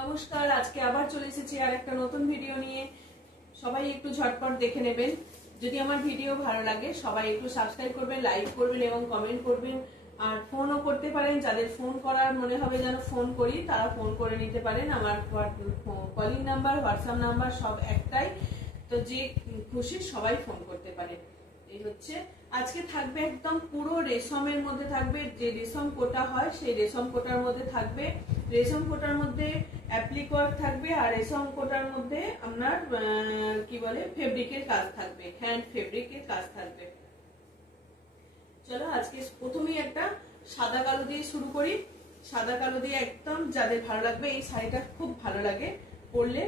নমস্কার, আজকে আবার চলে এসেছি আর একটা নতুন ভিডিও নিয়ে। সবাই একটু ঝটপট দেখে নেবেন। যদি আমার ভিডিও ভালো লাগে সবাই একটু সাবস্ক্রাইব করবেন, লাইক করবেন এবং কমেন্ট করবেন। আর ফোনও করতে পারেন, যাদের ফোন করার মনে হবে যেন ফোন করি তারা ফোন করে নিতে পারেন। আমার কলিং নাম্বার, হোয়াটসঅ্যাপ নাম্বার সব একটাই, তো যে খুশি সবাই ফোন করতে পারে। এই হচ্ছে আজকে থাকবে একদম পুরো রেশমের মধ্যে থাকবে, যে রেশম কোটা হয় সেই রেশম কোটার মধ্যে থাকবে। রেশম কোটার মধ্যে অ্যাপ্লিক ওয়ার্ক থাকবে, আর রেশম কোটার মধ্যে আপনার কি বলে ফেব্রিকের কাজ থাকবে, হ্যান্ড ফেব্রিকের কাজ থাকবে। চলো আজকে প্রথমেই একটা সাদা কালো দিয়ে শুরু করি। সাদা কালো দিয়ে একদম যাদের ভালো লাগবে, এই শাড়িটা খুব ভালো লাগে পরলে।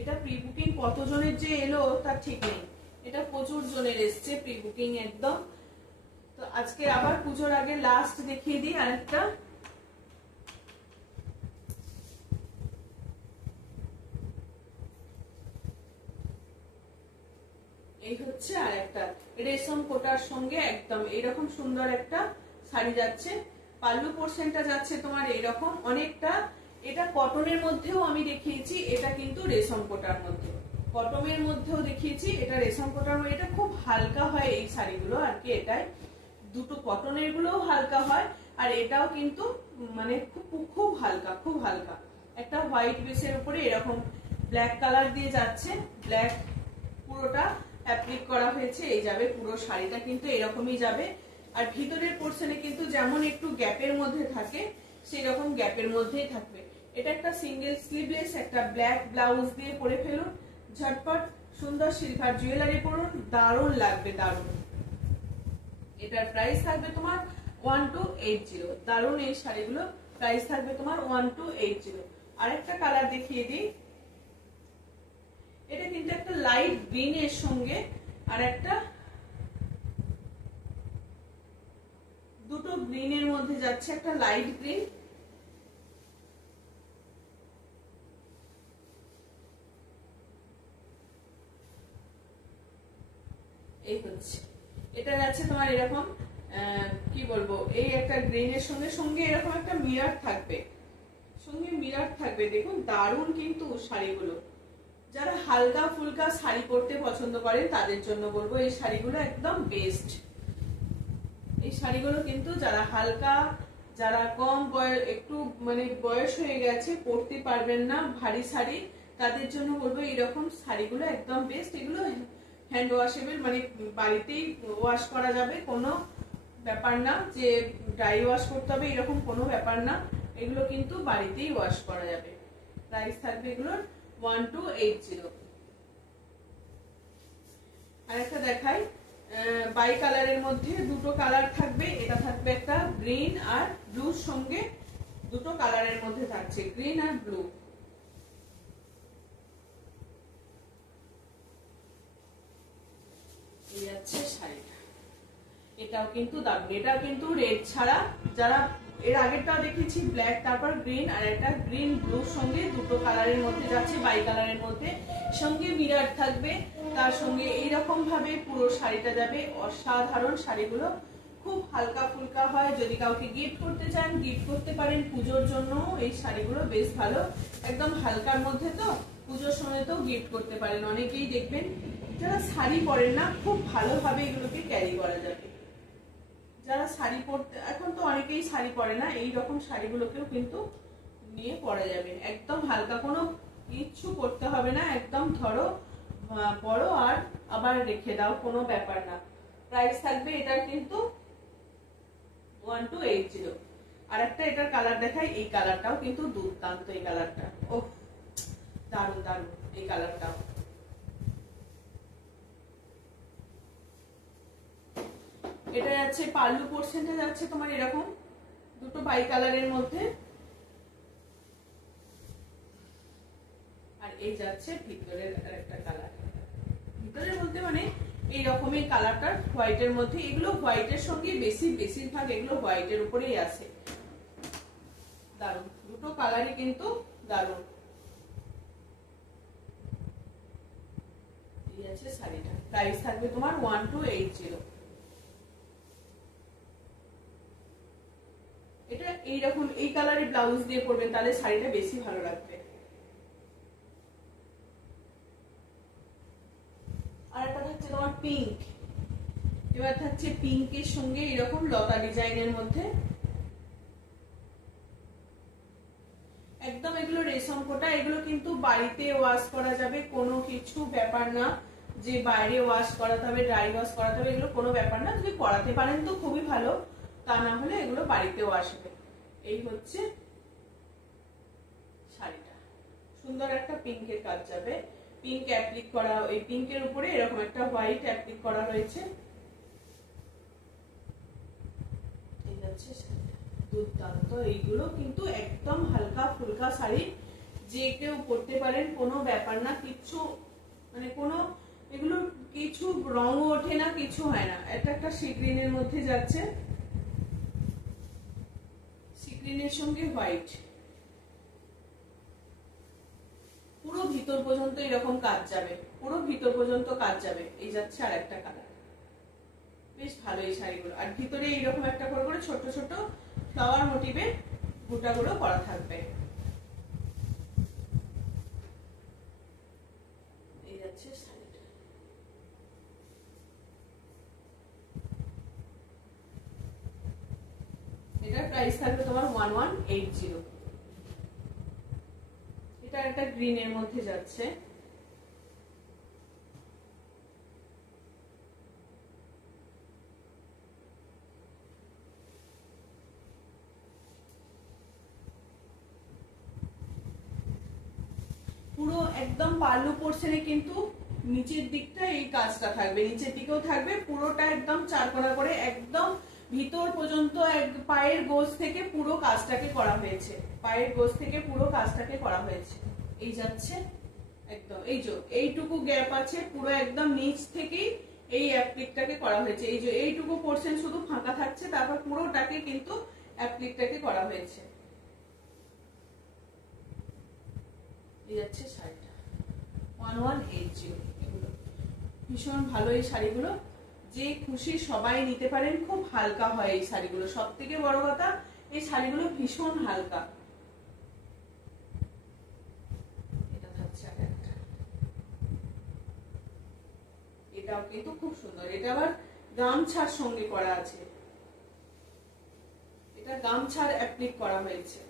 এটা প্রি বুকিং কতজনের যে এলো তার ঠিক নেই, এটা প্রচুর জনের এসছে প্রি বুকিং একদম। তো আজকে আবার পুজোর আগে লাস্ট দেখিয়ে দিই আরেকটা। এই হচ্ছে আরেকটা রেশম কোটার সঙ্গে একদম এইরকম সুন্দর একটা শাড়ি যাচ্ছে। পাল্লু পোর্শনটা যাচ্ছে তোমার এইরকম অনেকটা। এটা কটনের মধ্যেও আমি দেখিয়েছি, এটা কিন্তু রেশম কোটার মধ্যে, কটনের মধ্যেও দেখিয়েছি, এটা রেশম কোটার মধ্যে। এটা খুব হালকা হয় এই শাড়িগুলো আর কি, এটাই দুটো কটনের গুলোও হালকা হয়, আর এটাও কিন্তু মানে খুব খুব হালকা, খুব হালকা। একটা হোয়াইট বেসের উপরে এরকম ব্ল্যাক কালার দিয়ে যাচ্ছে, ব্ল্যাক পুরোটা অ্যাপ্লিক করা হয়েছে। এই যাবে পুরো শাড়িটা কিন্তু এরকমই যাবে। আর ভিতরের পোর্শনে কিন্তু যেমন একটু গ্যাপের মধ্যে থাকে সেই রকম গ্যাপের মধ্যেই থাকবে। এটা একটা সিঙ্গেল স্লিভলেস, একটা ব্ল্যাক ব্লাউজ দিয়ে পরে ফেলুন ঝটপট। সুন্দর সিলভার জুয়েলারি পরুন, দারুণ লাগবে, দারুণ। এটার প্রাইস থাকবে তোমার 1280। দারুণ এই শাড়িগুলো, প্রাইস থাকবে তোমার 1280। আরেকটা কালার দেখিয়ে দিই। এটা কিন্তু একটা লাইট গ্রিন এর সঙ্গে আর একটা দুটো গ্রিনের মধ্যে যাচ্ছে, একটা লাইট গ্রিন। এই হচ্ছে এটা যাচ্ছে তোমার এরকম কি বলবো, এই একটা গ্রিনের সঙ্গে সঙ্গে এরকম একটা মিরর থাকবে, সঙ্গে মিরর থাকবে। দেখুন দারুণ কিন্তু শাড়িগুলো। যারা হালকা ফুলকা শাড়ি পরতে পছন্দ করেন তাদের জন্য বলবো এই শাড়িগুলো একদম বেস্ট। এই শাড়িগুলো কিন্তু যারা হালকা, যারা কম বয়স, একটু মানে বয়স হয়ে গেছে পরতে পারবেন না ভারী শাড়ি, তাদের জন্য বলবো এইরকম শাড়িগুলো একদম বেস্ট। এগুলো হ্যান্ড ওয়াশেবল, মানে বাড়িতেই ওয়াশ করা যাবে, কোনো ব্যাপার না যে ড্রাই ওয়াশ করতে হবে এরকম কোনো ব্যাপার না। এগুলো কিন্তু বাড়িতেই ওয়াশ করা যাবে। প্রাইস থাকবে এগুলোর 1280। আর একটা দেখাই, বাই কালারের মধ্যে দুটো কালার থাকবে। এটা থাকবে একটা গ্রিন আর ব্লুর সঙ্গে, দুটো কালারের মধ্যে থাকছে গ্রিন আর ব্লু। এই আছে শাড়িটা, এটাও কিন্তু দারুণ। এটাও কিন্তু রেড ছাড়া, যারা এর আগেরটাও দেখেছি ব্ল্যাক তারপর গ্রিন, আর একটা গ্রিন ব্লুর সঙ্গে দুটো কালারের মধ্যে যাচ্ছে, বাই কালারের মধ্যে, সঙ্গে মিরর থাকবে। তার সঙ্গে এইরকম ভাবে পুরো শাড়িটা যাবে। অসাধারণ শাড়িগুলো, খুব হালকা ফুলকা হয়। যদি কাউকে গিফট করতে চান গিফট করতে পারেন, পুজোর জন্য এই শাড়িগুলো বেশ ভালো, একদম হালকার মধ্যে, তো পুজোর সময় তো গিফট করতে পারেন। অনেকেই দেখবেন যারা শাড়ি পরেন না, খুব ভালোভাবে এগুলোকে ক্যারি করা যাবে। যারা শাড়ি পরতে, এখন তো অনেকেই শাড়ি পরে না, এই রকম শাড়িগুলোকেও কিন্তু নিয়ে পরা যাবে। একদম হালকা, কোনো কিচ্ছু করতে হবে না, একদম ধরো পরো আর আবার রেখে দাও, কোনো ব্যাপার না। প্রাইস থাকবে এটার কিন্তু 1280। আর একটা এটার কালার দেখাই, এই কালারটাও কিন্তু দুর্দান্ত। এই কালারটা ও দারুণ দারুণ, এই কালারটাও। এটা যাচ্ছে পাল্লু পোর্শনটা যাচ্ছে তোমার এরকম দুটো বাই কালারের মধ্যে, আর এই যাচ্ছে ভিতরের আরেকটা কালার। ভিতরের মধ্যে মানে এইরকমই কালারটা হোয়াইটের মধ্যে। এগুলো হোয়াইটের সঙ্গে বেশিরভাগ এগুলো হোয়াইটের উপরেই আছে। দারুণ, দুটো কালারই কিন্তু দারুণ। এই আছে শাড়িটা, প্রাইস থাকবে তোমার 1280। এটা এইরকম এই কালারের ব্লাউজ দিয়ে পরবেন, তাহলে শাড়িটা বেশি ভালো লাগবে। আর একটা থাকছে তোমার পিঙ্ক, এবার থাকছে পিঙ্কের সঙ্গে এরকম লতা ডিজাইনের মধ্যে একদম, এগুলো রেশম কোটা। এগুলো কিন্তু বাড়িতে ওয়াশ করা যাবে, কোনো কিছু ব্যাপার না যে বাইরে ওয়াশ করাতে হবে, ড্রাই ওয়াশ করাতে হবে, এগুলো কোনো ব্যাপার না। যদি করাতে পারেন তো খুবই ভালো, তা না হলে এগুলো বাড়িতেও আসবে। এই হচ্ছে শাড়িটা, সুন্দর একটা পিঙ্কের কাজ যাবে, পিঙ্ক অ্যাপ্লিক করা, এই পিঙ্কের উপরে এরকম একটা হোয়াইট অ্যাপ্লিক করা রয়েছে। এই হচ্ছে দুর্দান্ত। এইগুলো কিন্তু একদম হালকা ফুলকা শাড়ি, যে কেউ পরতে পারেন, কোনো ব্যাপার না, কিচ্ছু মানে কোনো এগুলো কিছু রঙ ওঠে না, কিছু হয় না। এটা একটা সি গ্রিনের মধ্যে যাচ্ছে, সি গ্রিনের সঙ্গে হোয়াইট, পুরো ভিতর পর্যন্ত এরকম কাজ যাবে, পুরো ভিতর পর্যন্ত কাজ যাবে। এই যাচ্ছে আর একটা কালার, বেশ ভালো এই শাড়িগুলো। আর ভিতরে এইরকম একটা করে করে ছোট ছোট ফ্লাওয়ার মোটিভের বুটাগুলো করা থাকবে। এই যাচ্ছে শাড়িটা। এটার প্রাইস থাকবে তোমার 1180। এটা একটা গ্রিনের মধ্যে যাচ্ছে, পুরো একদম পাল্লু পোর্শনে কিন্তু নিচের দিকটা এই কাজটা থাকবে, নিচের দিকেও থাকবে, পুরোটা একদম চারকোনা করে একদম ভিতর পর্যন্ত পায়ের গোজ থেকে পুরো কাজটাকে করা হয়েছে, পায়ের গোজ থেকে পুরো কাজটাকে করা হয়েছে। এই যাচ্ছে একদম, এই যে এইটুকু গ্যাপ আছে, পুরো একদম নিচ থেকেই এই অ্যাপ্লিকটাকে করা হয়েছে। এই যে এইটুকু পোর্শন শুধু ফাঁকা থাকছে, তারপর পুরোটাকে কিন্তু অ্যাপ্লিকটাকে করা হয়েছে। এই যাচ্ছে শাড়িটা 1180। এগুলো ভীষণ ভালো এই শাড়িগুলো, যে খুশি সবাই নিতে পারেন, খুব হালকা হয় এই শাড়িগুলো। সব থেকে বড় কথা, এই শাড়িগুলো ভীষণ হালকা। এটা থাকছে আর একটা, এটাও কিন্তু খুব সুন্দর। এটা আবার গামছার সঙ্গে করা আছে, এটা গামছার অ্যাপ্লিক করা হয়েছে,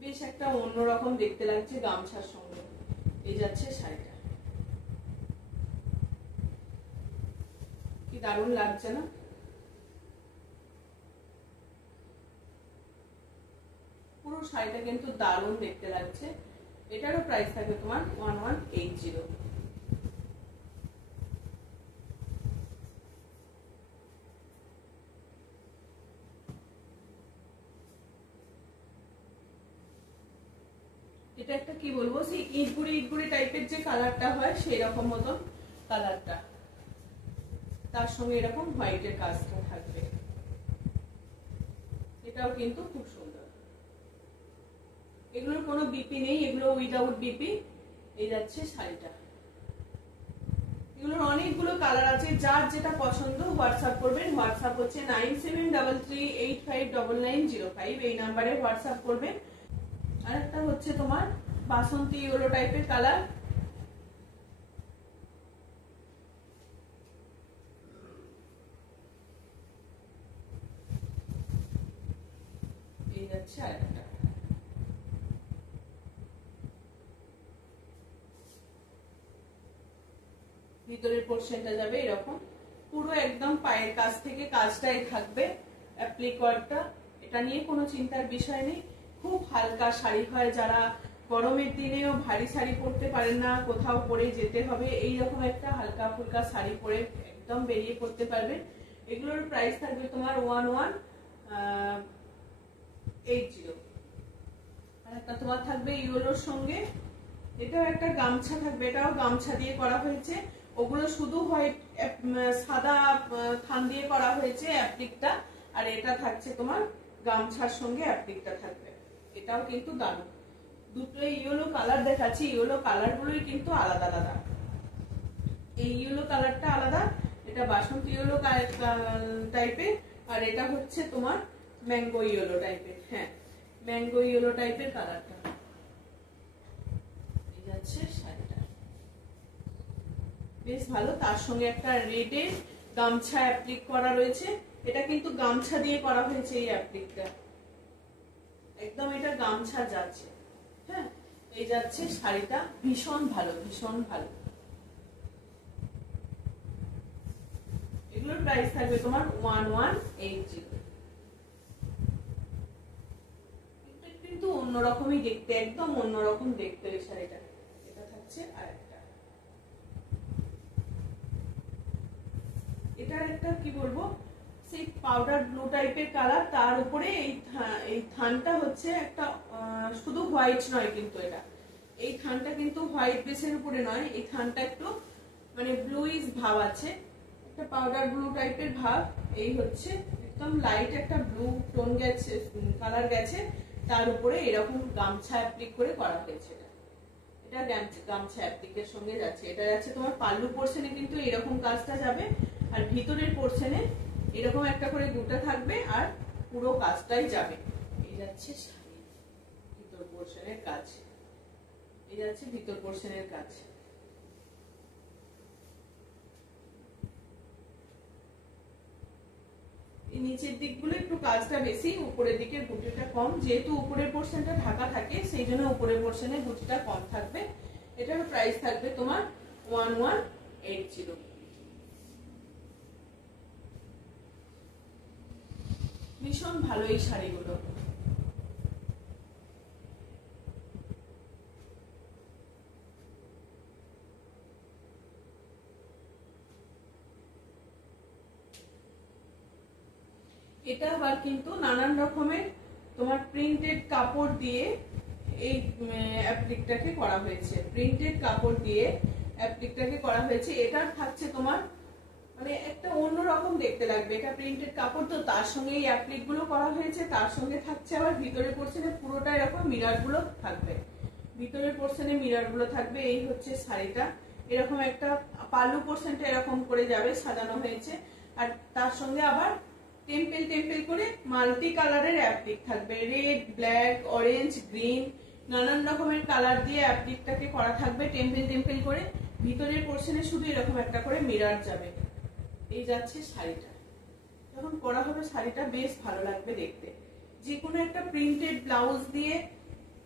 বেশ একটা অন্যরকম দেখতে লাগছে গামছার সঙ্গে। এই যাচ্ছে শাড়িটা, কি দারুণ লাগছে না? পুরো শাড়িটা কিন্তু দারুণ দেখতে লাগছে। এটারও প্রাইস থাকবে তোমার 1180। এটা একটা কি বলবো, সেই ইটগুড়ি ইটগুড়ি টাইপের যে কালারটা হয় সেই রকম মতন কালারটা, তার সঙ্গে এরকম হোয়াইটের কাজটা থাকবে। এটাও কিন্তু খুব সুন্দর, এগুলোর কোনো বিপি নেই, এগুলো উইদাউট বিপি। এই যাচ্ছে শাড়িটা, এগুলোর অনেকগুলো কালার আছে, যার যেটা পছন্দ হোয়াটসঅ্যাপ করবেন। হোয়াটসঅ্যাপ হচ্ছে 9733859905, এই নাম্বারে হোয়াটসঅ্যাপ করবেন। আর একটা হচ্ছে তোমার বাসন্তী ইয়েলো টাইপের কালার, এই যাচ্ছে আর একটা। ভিতরের পোর্শনটা যাবে এরকম, পুরো একদম পায়ের কাছ থেকে কাজটাই থাকবে, অ্যাপ্লিকটা। এটা নিয়ে কোনো চিন্তার বিষয় নেই, খুব হালকা শাড়ি হয়। যারা গরমের দিনেও ভারী শাড়ি পরতে পারেন না, কোথাও পরে যেতে হবে, এইরকম একটা হালকা ফুলকা শাড়ি পরে একদম বেরিয়ে পড়তে পারবেন। এগুলোর প্রাইস থাকবে তোমার 1180। আর একটা তোমার থাকবে ইয়েলোর সঙ্গে, এটাও একটা গামছা থাকবে, এটাও গামছা দিয়ে করা হয়েছে। ওগুলো শুধু হোয়াইট সাদা থান দিয়ে করা হয়েছে অ্যাপ্লিকটা, আর এটা থাকছে তোমার গামছার সঙ্গে অ্যাপ্লিকটা থাকবে। এটাও কিন্তু দারুণ। দুটো ইয়েলো কালার দেখাচ্ছি, ইয়েলো কালার গুলোই কিন্তু আলাদা আলাদা। এই ইয়েলো কালারটা আলাদা, এটা বাসন্তী ইয়েলো টাইপের, আর এটা হচ্ছে তোমার ম্যাঙ্গো ইয়েলো টাইপের, হ্যাঁ ম্যাঙ্গো ইয়েলো টাইপের কালারটা। এই যাচ্ছে শাড়িটা, বেশ ভালো। তার সঙ্গে একটা রেডের গামছা অ্যাপ্লিক করা রয়েছে, এটা কিন্তু গামছা দিয়ে করা হয়েছে এই অ্যাপ্লিকটা, একদম এটা গামছা যাচ্ছে। হ্যাঁ, এই যাচ্ছে শাড়িটা, ভীষণ ভালো ভীষণ ভালো। এগুলোর প্রাইস থাকবে তোমার 1180। কিন্তু অন্যরকমই দেখতে, একদম অন্যরকম দেখতে এই শাড়িটা। এটা থাকছে আরেকটা, এটার একটা কি বলবো, সেই পাউডার ব্লু টাইপের কালার, তার উপরে এই থানটা হচ্ছে একটা শুধু হোয়াইট নয়, কিন্তু এটা এই থানটা কিন্তু হোয়াইট বেসের উপরে নয়, এই থানটা একটু মানে ব্লুইশ ভাব আছে, একটা পাউডার ব্লু টাইপের ভাব। এই হচ্ছে একদম লাইট একটা ব্লু টোন গেছে, কালার গেছে, তার উপরে এরকম গামছা অ্যাপ্লিক করে করা হয়েছে। এটা গামছা অ্যাপ্লিকের সঙ্গে যাচ্ছে। এটা যাচ্ছে তোমার পাল্লু পোর্শনে কিন্তু এরকম কাজটা যাবে, আর ভিতরের পোর্শনে এরকম একটা করে গুটা থাকবে, আর পুরো কাজটাই যাবে। এই যাচ্ছে শাড়ি ভিতর পোর্শনের কাজ, এই যাচ্ছে ভিতর পোর্শনের কাজ। এই নিচের দিকগুলো একটু কাজটা বেশি, উপরের দিকের গুটিটা কম, যেহেতু উপরের পোর্শনটা ঢাকা থাকে সেই জন্য উপরের পোর্শনে গুটিটা কম থাকবে। এটার প্রাইস থাকবে তোমার 1180। ভীষণ ভালো এই শাড়িগুলো। এটা আবার কিন্তু নানান রকমের তোমার প্রিন্টেড কাপড় দিয়ে এই অ্যাপ্লিকটাকে করা হয়েছে, প্রিন্টেড কাপড় দিয়ে অ্যাপ্লিকটাকে করা হয়েছে। এটা থাকছে তোমার মানে একটা অন্যরকম দেখতে লাগবে, এটা প্রিন্টেড কাপড় তো, তার সঙ্গে এই অ্যাপ্লিক গুলো করা হয়েছে, তার সঙ্গে থাকছে আবার ভিতরের পোর্শনে পুরোটা এরকম মিরর গুলো থাকবে, ভিতরের পোর্শনে মিরর গুলো থাকবে। এই হচ্ছে শাড়িটা, এরকম একটা পাল্লু পোর্শনটা এরকম করে যাবে, সাজানো হয়েছে, আর তার সঙ্গে আবার টেম্পেল টেম্পেল করে মাল্টি কালারের অ্যাপ্লিক থাকবে, রেড, ব্ল্যাক, অরেঞ্জ, গ্রিন, নানান রকমের কালার দিয়ে অ্যাপ্লিকটাকে করা থাকবে টেম্পেল টেম্পেল করে। ভিতরের পোর্শনে শুধু এরকম একটা করে মিরর যাবে। এই যাচ্ছে শাড়িটা, যখন পরা হবে শাড়িটা বেশ ভালো লাগবে দেখতে। যে কোনো একটা প্রিন্টেড ব্লাউজ দিয়ে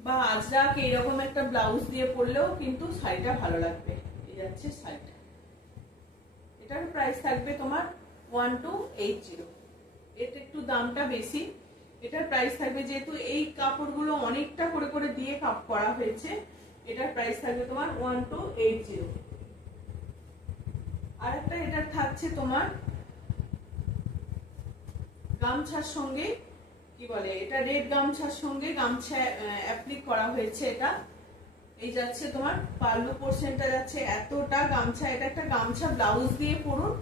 বা আজরাক এরকম একটা ব্লাউজ দিয়ে পরলেও কিন্তু শাড়িটা ভালো লাগবে। এই যাচ্ছে শাড়িটা, এটার প্রাইস থাকবে তোমার 1280। এটা একটু দামটা বেশি, এটার প্রাইস থাকবে, যেহেতু এই কাপড়গুলো অনেকটা করে করে দিয়ে কাপ করা হয়েছে, এটার প্রাইস থাকবে তোমার 1280। আর একটা এটা থাকছে তোমার গামছার সঙ্গে, কি বলে এটা, রেড গামছার সঙ্গে গামছা অ্যাপ্লিক করা হয়েছে। এটা এই যাচ্ছে তোমার পাল্লু পোর্শনটা যাচ্ছে এতটা গামছা, এটা একটা গামছা ব্লাউজ দিয়ে পরুন,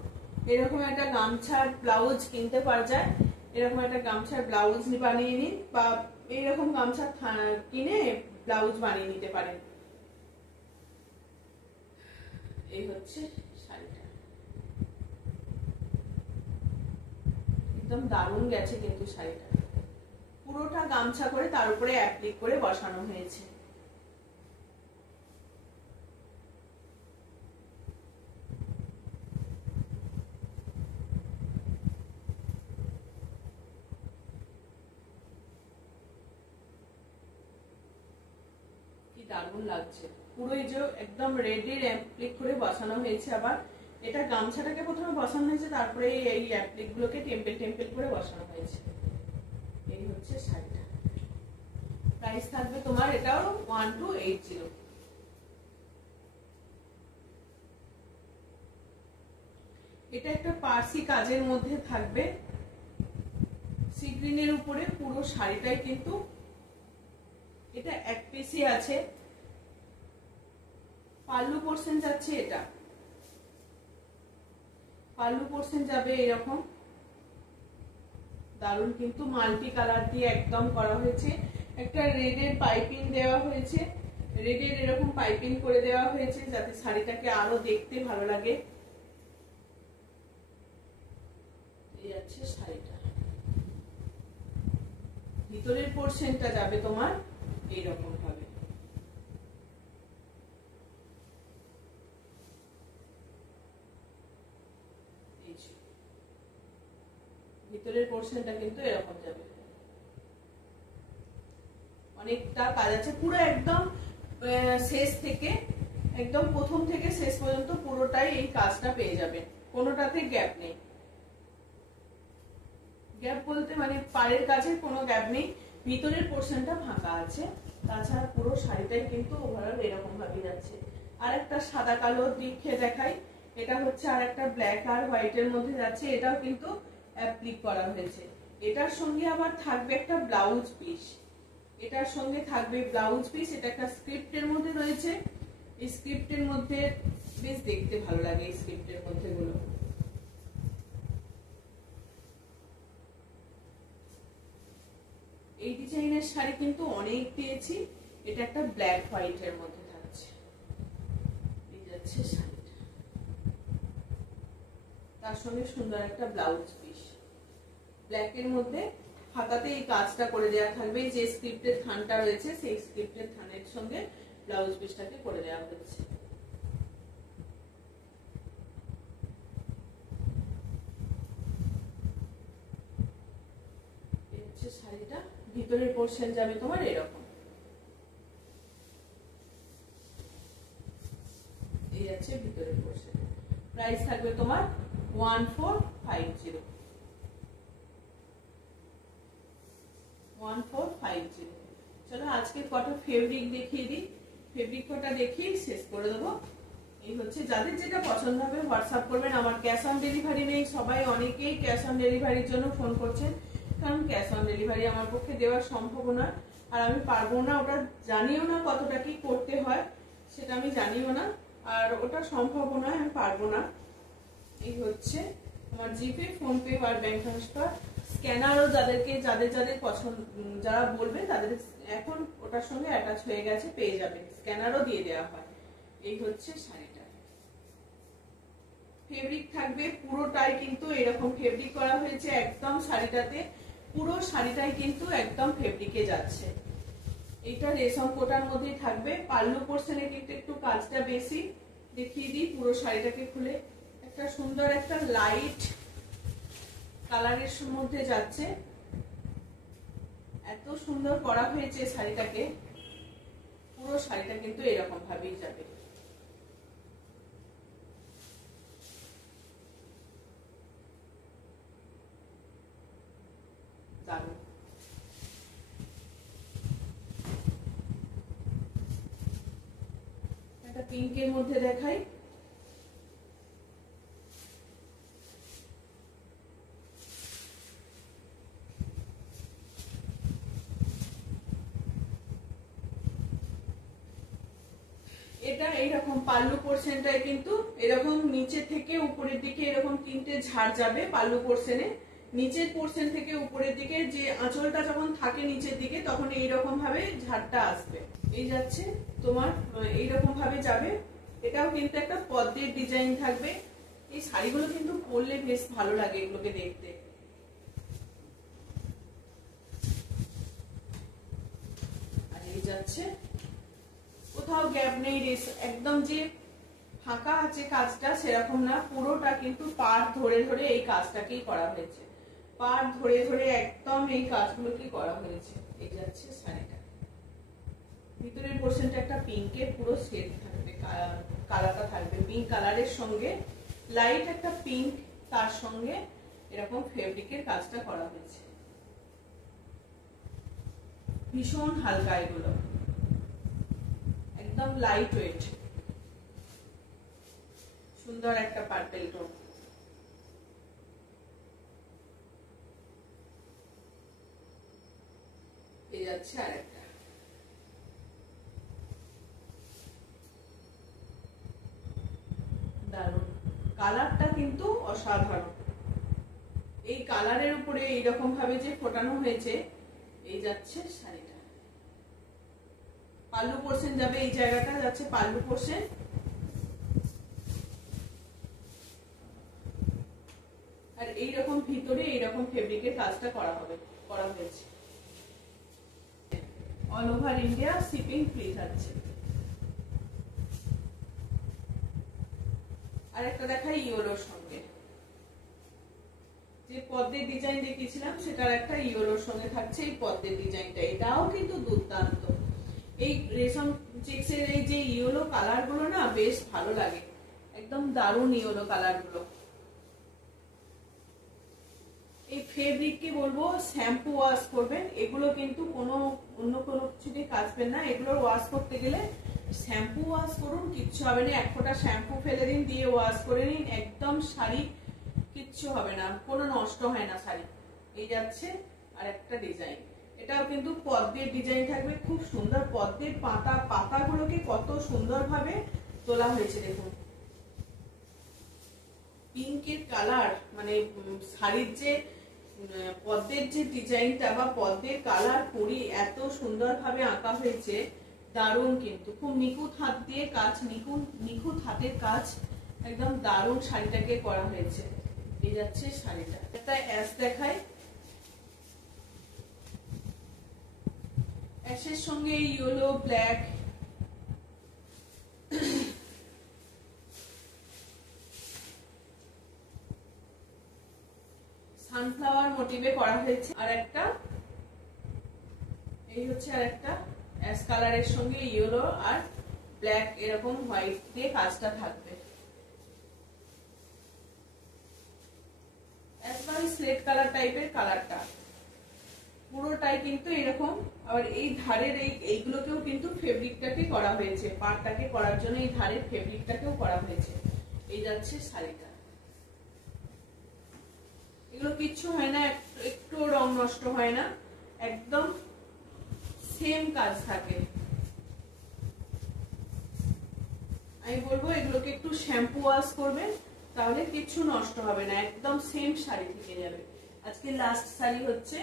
এরকম একটা গামছার ব্লাউজ কিনতে পাওয়া যায়, এরকম একটা গামছার ব্লাউজ বানিয়ে নিন, বা এইরকম গামছা কিনে ব্লাউজ বানিয়ে নিতে পারেন। এই হচ্ছে শাড়িটা, একদম দারুণ গেছে কিন্তু শাড়িটা, পুরোটা গামছা করে তার উপরে অ্যাপ্লিক করে বসানো হয়েছে। দারুণ লাগছে, পুরো এই যে একদম রেডের অ্যাপ্লিক করে বসানো হয়েছে। আবার এটা গামছাটাকে প্রথমে বসানো হয়েছে, তারপরে এই অ্যাপ্লিক গুলোকে টেম্পেল টেম্পেল করে বসানো হয়েছে। এই হচ্ছে শাড়িটা, প্রাইস থাকবে তোমার এটাও 1280। এটা একটা পার্সি কাজের মধ্যে থাকবে, সি গ্রিনের উপরে পুরো শাড়িটাই কিন্তু এটা এক পিসি আছে। পাল্লু পোর্শন যাচ্ছে, এটা পাল্লু পোর্শন যাবে এরকম দারুন, কিন্তু মাল্টি কালার দিয়ে একদম করা হয়েছে। একটা রেডের পাইপিং দেওয়া হয়েছে, রেডের এরকম পাইপিং করে দেওয়া হয়েছে যাতে শাড়িটাকে আরো দেখতে ভালো লাগে। এই যাচ্ছে শাড়িটা। ভিতরের পোর্শনটা যাবে তোমার এইরকম ভাবে। ভিতরের পোর্শনটা কিন্তু এরকম যাবে। অনেকটা কাজ আছে, পুরো একদম শেষ থেকে একদম প্রথম থেকে শেষ পর্যন্ত পুরোটাই এই কাজটা পেয়ে যাবেন, কোনোটাতে গ্যাপ নেই। গ্যাপ বলতে মানে পাড়ের কাছে কোনো গ্যাপ নেই, ভিতরের পোর্শনটা ফাঁকা আছে। তাছাড়া পুরো শাড়িটাই কিন্তু ওভারঅল এরকম ভাবে যাচ্ছে। আর একটা সাদা কালো দিকে দেখাই, এটা হচ্ছে আর একটা ব্ল্যাক আর হোয়াইটের মধ্যে যাচ্ছে, এটাও কিন্তু অ্যাপ্লিক করা হয়েছে। এটার সঙ্গে আবার থাকবে একটা ব্লাউজ পিস, এটার সঙ্গে থাকবে ব্লাউজ পিস। এটা একটা স্ক্রিপ্টের মধ্যে রয়েছে, এই স্ক্রিপ্টের মধ্যে বেশ দেখতে ভালো লাগে। এই স্ক্রিপ্টের মধ্যে গুলো এই ডিজাইনের শাড়ি কিন্তু অনেক পেয়েছি। এটা একটা ব্ল্যাক হোয়াইটের মধ্যে থাকছে, এই যাচ্ছে শাড়িটা, তার সঙ্গে সুন্দর একটা ব্লাউজ পিস ব্ল্যাকের মধ্যে। হাতাতে এই কাজটা করে দেওয়া থাকবে, যে স্ক্রিপ্টের থানটা রয়েছে সেই স্ক্রিপ্টের থানের সঙ্গে ব্লাউজ পিসটাকে করে দেওয়া হচ্ছে। এই হচ্ছে শাড়িটা, ভিতরের পোর্শন যাবে তোমার এরকম, এই যাচ্ছে ভিতরের পোর্শন। প্রাইস থাকবে তোমার 1450, 1450। চলো আজকে কটা ফেব্রিক দেখিয়ে দিই, ফেব্রিক কটা দেখিয়ে শেষ করে দেবো। এই হচ্ছে, যাদের যেটা পছন্দ হবে হোয়াটসঅ্যাপ করবেন। আমার ক্যাশ অন ডেলিভারি নেই, সবাই অনেকেই ক্যাশ অন ডেলিভারির জন্য ফোন করছেন, কারণ ক্যাশ অন ডেলিভারি আমার পক্ষে দেওয়া সম্ভব না, আর আমি পারবো না, ওটা জানিও না কতটা কি করতে হয়, সেটা আমি জানিও না, আর ওটা সম্ভব নয়, আমি পারবো না। এই হচ্ছে আমার জিপে, ফোনপে আর ব্যাংক ট্রান্সফার, স্ক্যানারও যাদেরকে যাদের যাদের পছন্দ, যারা বলবে তাদের এখন ওটার সঙ্গে অ্যাটাচ হয়ে গেছে, পেয়ে যাবেন, স্ক্যানারও দিয়ে দেওয়া হয়। এই হচ্ছে শাড়িটা, ফেব্রিক থাকবে পুরোটাই কিন্তু এরকম ফেব্রিক করা হয়েছে একদম শাড়িটাতে, পুরো শাড়িটাই কিন্তু একদম ফেব্রিকে যাচ্ছে। এটা রেশম কোটার মধ্যেই থাকবে। পাল্লু পোর্শনে কিন্তু একটু কাজটা বেশি, দেখিয়ে দিই পুরো শাড়িটাকে খুলে। একটা সুন্দর একটা লাইট কালারের মধ্যে যাচ্ছে, এত সুন্দর করা হয়েছে শাড়িটাকে, পুরো শাড়িটা কিন্তু এরকম ভাবেই যাবে। দারুণ, একটা পিঙ্কের মধ্যে দেখাই, এটা এইরকম পাল্লু পোর্শনটায় কিন্তু এরকম নিচে থেকে উপরের দিকে এরকম তিনটে ঝাড় যাবে পাল্লু পোর্শনে। নিচের পোর্শন থেকে উপরের দিকে যে আঁচলটা যখন থাকে নিচের দিকে, তখন এইরকম ভাবে ঝাড়টা আসবে, এই যাচ্ছে তোমার এইরকম ভাবে যাবে। এটাও কিন্তু একটা পদ্মের ডিজাইন থাকবে। এই শাড়িগুলো কিন্তু পরলে বেশ ভালো লাগে এগুলোকে দেখতে। আর এই যাচ্ছে, কোথাও গ্যাপ নেই, একদম যে ফাঁকা আছে কাজটা সেরকম না, পুরোটা কিন্তু পাড় ধরে ধরে এই কাজটাকেই করা হয়েছে, পাড় ধরে ধরে একদম এই কাজগুলোকেই করা হয়েছে। এই যাচ্ছে শাড়িটা, ভিতরের পোর্শনটা একটা পিঙ্কের পুরো সেট থাকবে, কালারটা থাকবে পিঙ্ক কালারের সঙ্গে লাইট একটা পিঙ্ক, তার সঙ্গে এরকম ফেব্রিকের কাজটা করা হয়েছে। ভীষণ হালকা, এগুলো একদম লাইট ওয়েট, সুন্দর একটা পার্পল টোন। এই যাচ্ছে আর একটা, দারুণ কালারটা কিন্তু অসাধারণ। এই কালারের উপরে এইরকম ভাবে যে ফোটানো হয়েছে, এই যাচ্ছে শাড়িটা। পাল্লু পোর্শন যাবে, এই জায়গাটা যাচ্ছে পাল্লু পোর্শন, আর এইরকম ভিতরে এইরকম ফেব্রিকের কাজটা করা হয়েছে। All over India shipping free থাকছে। আর একটা দেখাই ইয়েলোর সঙ্গে, যে পদ্মের ডিজাইন দেখিয়েছিলাম সেটার একটা ইয়েলোর সঙ্গে থাকছে এই পদ্মের ডিজাইনটা। এটাও কিন্তু দুর্দান্ত। এই রেশম চেক্সের এই যে ইয়েলো কালার গুলো না বেশ ভালো লাগে, একদম দারুণ ইয়েলো কালার গুলো। এই ফেব্রিককে বলবো শ্যাম্পু ওয়াশ করবেন, এগুলো কিন্তু কোনো অন্য কোনো কিছুতে কাচবেন না। এগুলো ওয়াশ করতে গেলে শ্যাম্পু ওয়াশ করুন, কিচ্ছু হবে না। এক ফোঁটা শ্যাম্পু ফেলে দিন, দিয়ে ওয়াশ করে নিন, একদম শাড়ি কিচ্ছু হবে না, কোনো নষ্ট হয় না শাড়ি। এই যাচ্ছে আর একটা ডিজাইন, এটাও কিন্তু পদ্মের ডিজাইন থাকবে, খুব সুন্দর। পদ্মের পাতাগুলোকে কত সুন্দর ভাবে তোলা হয়েছে দেখুন। পিঙ্কের কালার, মানে শাড়ির যে পদ্মের যে ডিজাইনটা বা পদ্মের কালার করি এত সুন্দর ভাবে আঁকা হয়েছে, দারুণ। কিন্তু খুব নিখুঁত হাত দিয়ে কাজ, নিখুঁত হাতের কাজ, একদম দারুণ শাড়িটাকে করা হয়েছে। এই যাচ্ছে শাড়িটা। একটা অ্যাশ দেখায়, অ্যাশের সঙ্গে ইয়েলো ব্ল্যাক, সানফ্লাওয়ার মোটিভে করা হয়েছে। আর একটা এই হচ্ছে আর একটা অ্যাশ কালারের সঙ্গে ইয়েলো আর ব্ল্যাক এরকম হোয়াইট দিয়ে কাজটা থাকবে। একদম স্লেট কালার টাইপের কালারটা পুরোটাই কিন্তু এরকম। আর এই ধারের এইগুলোকেও কিন্তু ফেব্রিকটাকে করা হয়েছে, পাড়টাকে করার জন্য এই ধারের ফেব্রিকটাকেও করা হয়েছে। এই যাচ্ছে শাড়িটা। এগুলো কিচ্ছু হয় না, একটু রং নষ্ট হয় না, একদম সেম কাজ থাকে। আমি বলবো এগুলোকে একটু শ্যাম্পু ওয়াশ করবেন, তাহলে কিচ্ছু নষ্ট হবে না, একদম সেম শাড়ি থেকে যাবে। আজকে লাস্ট শাড়ি হচ্ছে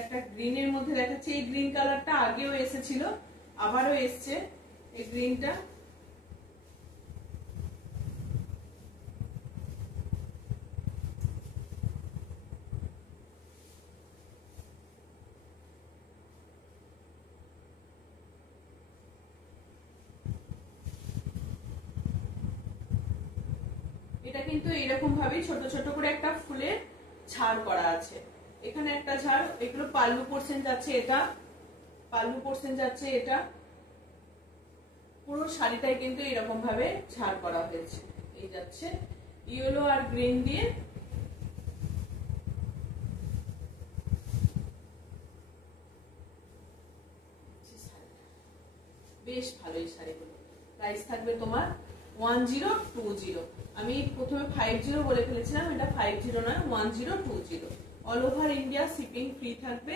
একটা গ্রিনের মধ্যে দেখাচ্ছি। এই গ্রিন কালারটা আগেও এসেছিল, আবারও এসছে এই গ্রিনটা। এটা কিন্তু এরকম ভাবে ছোট ছোট করে একটা ফুলের ঝাড় করা আছে, এখানে একটা ঝাড়। এগুলো পাল্লু পোর্শন যাচ্ছে, এটা পাল্লু পোর্শন যাচ্ছে। এটা পুরো শাড়িটাই কিন্তু এরকম ভাবে ঝাড় করা হয়েছে। এই যাচ্ছে ইয়েলো আর গ্রিন দিয়ে। বেশ ভালোই শাড়িগুলো। প্রাইস থাকবে তোমার 1020। আমি প্রথমে 50 বলে ফেলেছিলাম, এটা 50 নয়, 1020। All over India shipping free থাকবে,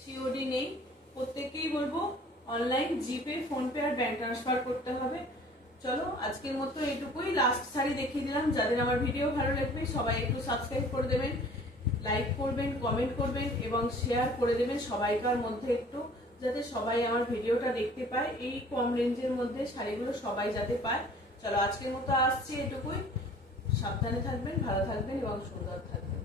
সিওডি নেই। প্রত্যেককেই বলবো অনলাইন, জিপে, ফোনপে আর ব্যাংক ট্রান্সফার করতে হবে। চলো আজকের মতো এইটুকুই। লাস্ট শাড়ি দেখিয়ে দিলাম। যাদের আমার ভিডিও ভালো লাগবে সবাই একটু সাবস্ক্রাইব করে দেবেন, লাইক করবেন, কমেন্ট করবেন এবং শেয়ার করে দেবেন সবাইকার মধ্যে একটু, যাতে সবাই আমার ভিডিওটা দেখতে পায়। এই কম রেঞ্জের মধ্যে শাড়িগুলো সবাই যাতে পায়। চলো আজকের মতো আসছি এটুকুই। সাবধানে থাকবেন, ভালো থাকবেন এবং সুন্দর থাকবেন।